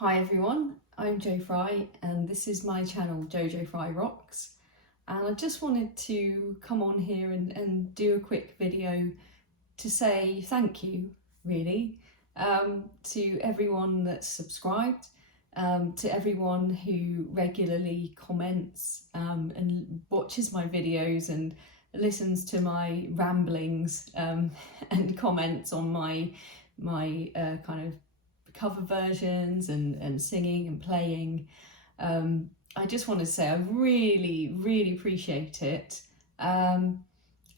Hi everyone, I'm Jo Fry and this is my channel Jojo Fry Rocks, and I just wanted to come on here and do a quick video to say thank you really to everyone that's subscribed, to everyone who regularly comments and watches my videos and listens to my ramblings and comments on my kind of cover versions and singing and playing. I just want to say I really appreciate it.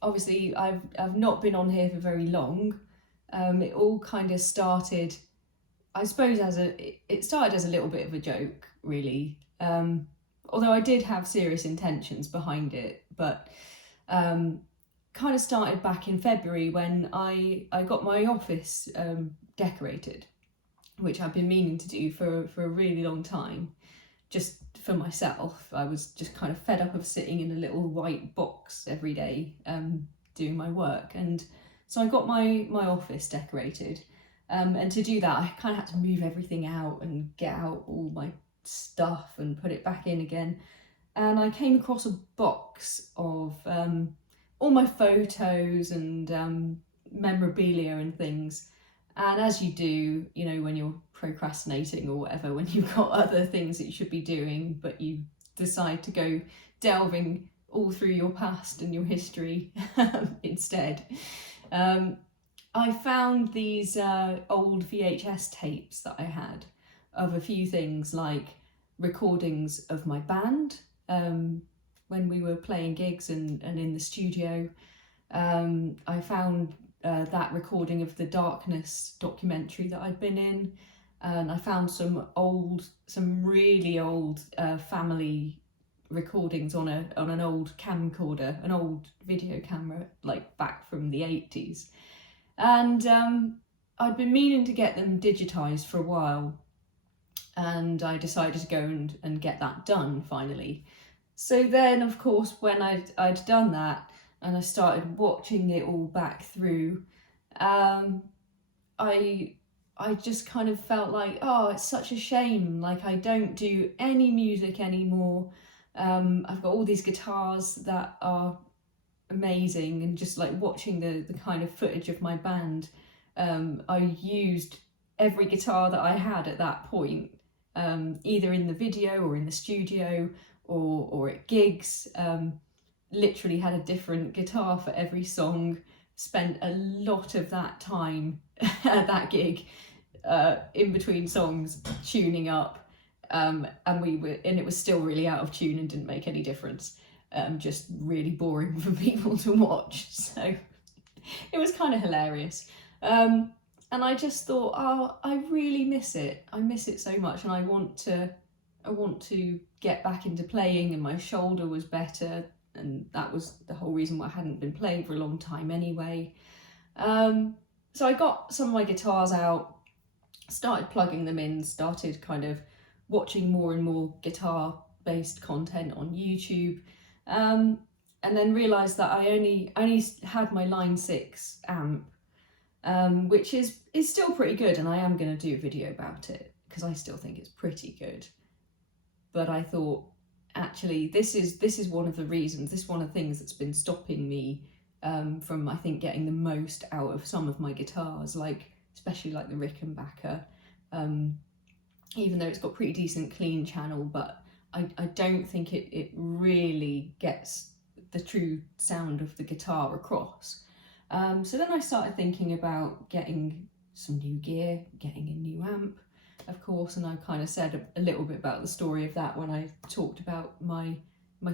Obviously I've not been on here for very long. It all kind of started, I suppose, it started as a little bit of a joke really, although I did have serious intentions behind it, but kind of started back in February when I got my office decorated, which I've been meaning to do for a really long time, just for myself. I was just kind of fed up of sitting in a little white box every day doing my work, and so I got my office decorated, and to do that I kind of had to move everything out and get out all my stuff and put it back in again, and I came across a box of all my photos and memorabilia and things. And as you do, you know, when you're procrastinating or whatever, when you've got other things that you should be doing, but you decide to go delving all through your past and your history instead. I found these old VHS tapes that I had of a few things, like recordings of my band when we were playing gigs and in the studio. I found that recording of the Darkness documentary that I'd been in, and I found some really old family recordings on an old camcorder, an old video camera, like back from the 80s, and I'd been meaning to get them digitized for a while, and I decided to go and get that done finally. So then, of course, when I'd done that, and I started watching it all back through, I just kind of felt like, oh, it's such a shame, like I don't do any music anymore. I've got all these guitars that are amazing, and just like watching the kind of footage of my band, I used every guitar that I had at that point, either in the video or in the studio or at gigs. Literally had a different guitar for every song, spent a lot of that time at that gig in between songs tuning up, and it was still really out of tune and didn't make any difference, just really boring for people to watch, so it was kind of hilarious. And I just thought, oh, I really miss it. I miss it so much, and I want to get back into playing, and my shoulder was better, and that was the whole reason why I hadn't been playing for a long time anyway. So I got some of my guitars out, started plugging them in, started kind of watching more and more guitar based content on YouTube, and then realised that I only had my Line 6 amp, which is still pretty good, and I am going to do a video about it because I still think it's pretty good. But I thought, actually, this is one of the reasons, this is one of the things that's been stopping me from, I think, getting the most out of some of my guitars, like especially like the Rickenbacker, even though it's got pretty decent clean channel, but I don't think it really gets the true sound of the guitar across. So then I started thinking about getting some new gear, getting a new amp, of course, and I kind of said a little bit about the story of that when I talked about my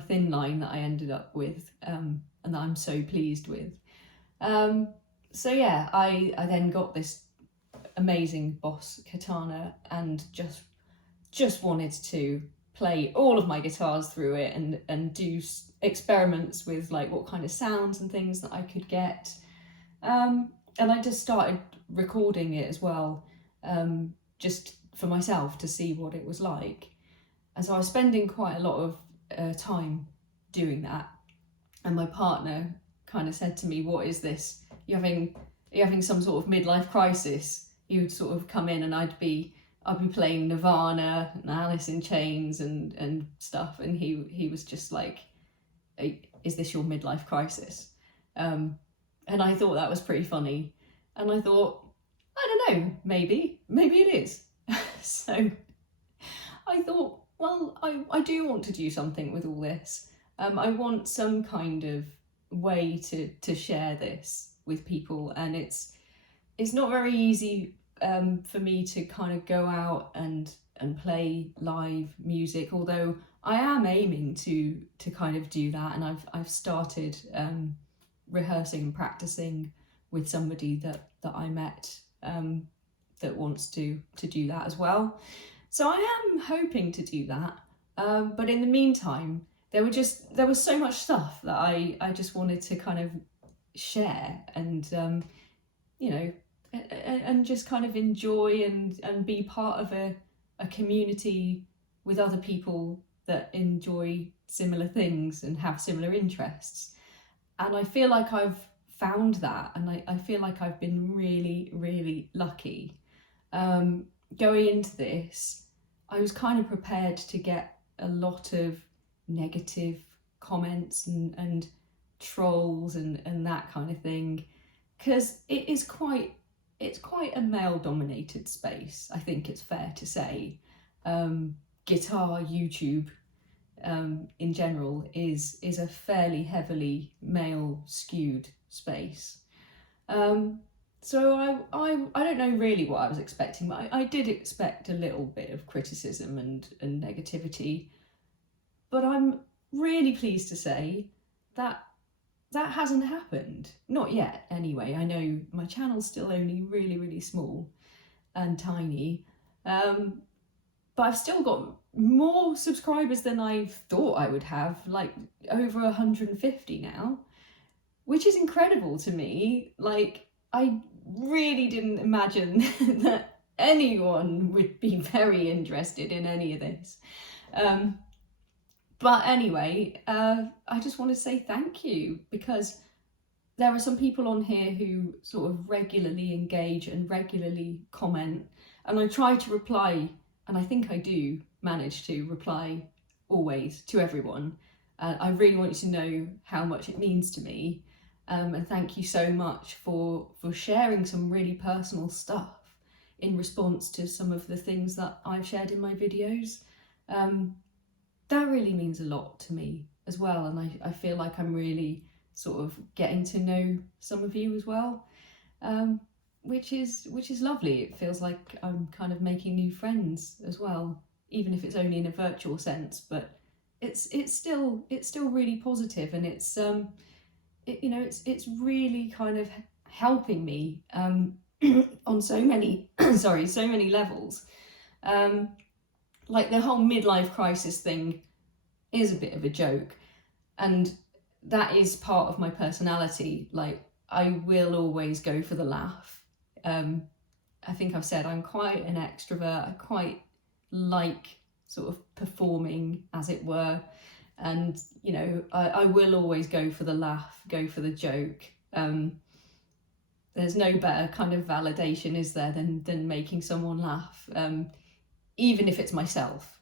thin line that I ended up with, and that I'm so pleased with. So yeah, I then got this amazing Boss Katana and just wanted to play all of my guitars through it and do experiments with like what kind of sounds and things that I could get, and I just started recording it as well, just for myself to see what it was like. And so I was spending quite a lot of time doing that, and my partner kind of said to me, what is this, you having some sort of midlife crisis? He would sort of come in and I'd be I'd be playing Nirvana and Alice in Chains and stuff, and he was just like, is this your midlife crisis? And I thought that was pretty funny, and I thought, I don't know, maybe it is. So I thought, well, I do want to do something with all this. I want some kind of way to share this with people, and it's not very easy for me to kind of go out and play live music, although I am aiming to kind of do that, and I've started rehearsing and practicing with somebody that I met that wants to do that as well. So I am hoping to do that, but in the meantime, there was so much stuff that I just wanted to kind of share, and you know, and just kind of enjoy and be part of a community with other people that enjoy similar things and have similar interests. And I feel like I've found that, and I feel like I've been really, really lucky. Going into this, I was kind of prepared to get a lot of negative comments and trolls and that kind of thing, because it's quite a male-dominated space, I think it's fair to say. Guitar YouTube in general is a fairly heavily male-skewed space. So I don't know really what I was expecting, but I did expect a little bit of criticism and negativity. But I'm really pleased to say that hasn't happened. Not yet, anyway. I know my channel's still only really, really small and tiny. But I've still got more subscribers than I thought I would have, like over 150 now, which is incredible to me. Like, I really didn't imagine that anyone would be very interested in any of this. But anyway, I just want to say thank you, because there are some people on here who sort of regularly engage and regularly comment, and I try to reply, and I think I do manage to reply always to everyone. I really want you to know how much it means to me, and thank you so much for sharing some really personal stuff in response to some of the things that I've shared in my videos. That really means a lot to me as well, and I feel like I'm really sort of getting to know some of you as well, which is lovely. It feels like I'm kind of making new friends as well, even if it's only in a virtual sense, but it's still really positive, and it's it's really kind of helping me on so many so many levels. Like, the whole midlife crisis thing is a bit of a joke, and that is part of my personality. Like, I will always go for the laugh. I think I've said I'm quite an extrovert. I quite like sort of performing, as it were, and I will always go for the laugh, go for the joke. There's no better kind of validation, is there, than making someone laugh. Even if it's myself,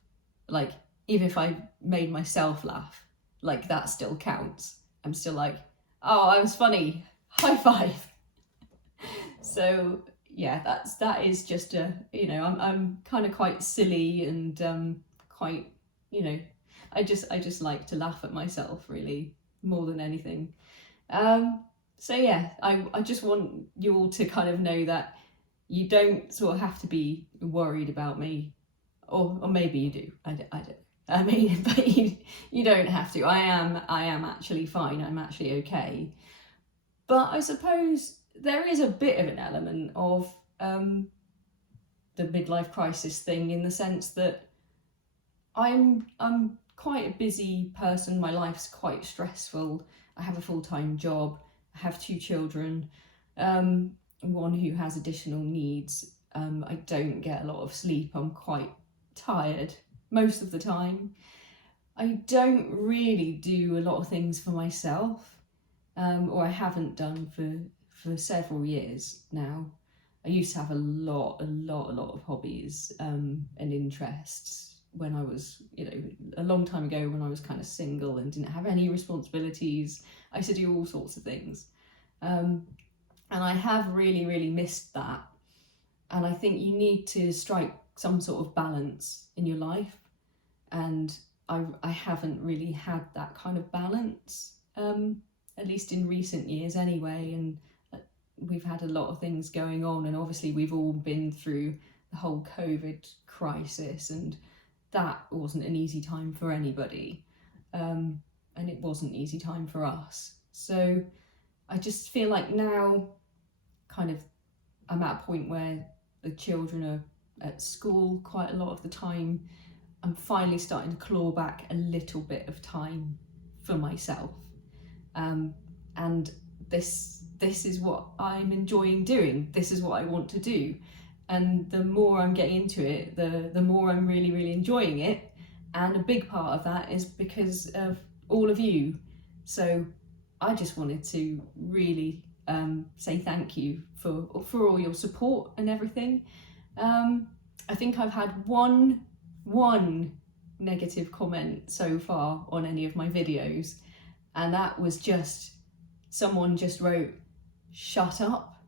like, even if I made myself laugh, like, that still counts. I'm still like, oh, I was funny, high five. So yeah, that is just I'm kind of quite silly and quite, I just like to laugh at myself, really, more than anything. So yeah, I just want you all to kind of know that you don't sort of have to be worried about me. Or maybe you do. I don't. I mean, but you don't have to. I am actually fine. I'm actually okay. But I suppose there is a bit of an element of the midlife crisis thing, in the sense that I'm quite a busy person. My life's quite stressful. I have a full-time job. I have 2 children, one who has additional needs. I don't get a lot of sleep. I'm quite tired most of the time. I don't really do a lot of things for myself, or I haven't done for several years now. I used to have a lot of hobbies and interests when I was, a long time ago, when I was kind of single and didn't have any responsibilities. I used to do all sorts of things. And I have really missed that. And I think you need to strike some sort of balance in your life. And I haven't really had that kind of balance, at least in recent years anyway. And we've had a lot of things going on, and obviously we've all been through the whole COVID crisis, and that wasn't an easy time for anybody, and it wasn't an easy time for us. So I just feel like now kind of I'm at a point where the children are at school quite a lot of the time. I'm finally starting to claw back a little bit of time for myself, and this is what I'm enjoying doing. This is what I want to do, and the more I'm getting into it, the more I'm really enjoying it. And a big part of that is because of all of you. So I just wanted to really say thank you for all your support and everything. I think I've had one negative comment so far on any of my videos, and that was just someone just wrote, "Shut up."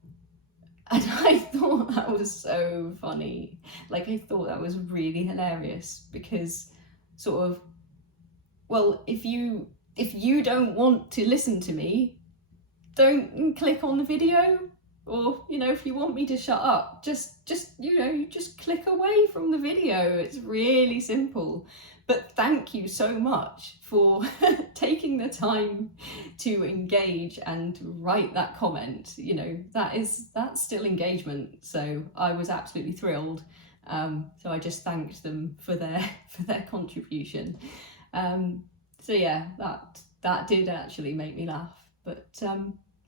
And I thought that was so funny. Like, I thought that was really hilarious, because sort of, well, if you don't want to listen to me, don't click on the video. Or, if you want me to shut up, just you just click away from the video. It's really simple. But thank you so much for taking the time to engage and write that comment. That's still engagement. So I was absolutely thrilled. So I just thanked them for their contribution. So yeah, that did actually make me laugh. But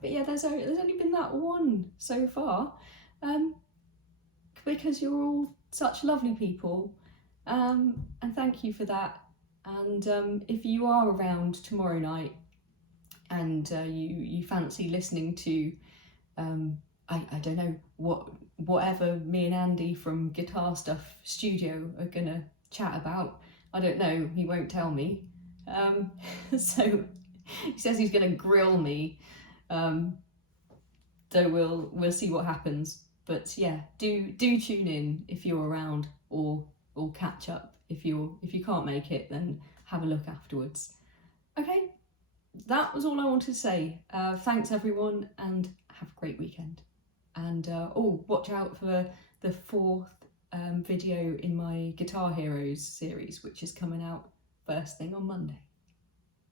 yeah, there's only been that one so far, because you're all such lovely people, and thank you for that. And if you are around tomorrow night and you fancy listening to, I don't know, whatever me and Andy from Guitar Stuff Studio are gonna chat about, I don't know, he won't tell me. So he says he's gonna grill me. So we'll see what happens. But yeah, do tune in if you're around, or catch up if you can't make it, then have a look afterwards. Okay, that was all I wanted to say. Thanks everyone, and have a great weekend. And watch out for the 4th video in my Guitar Heroes series, which is coming out first thing on Monday.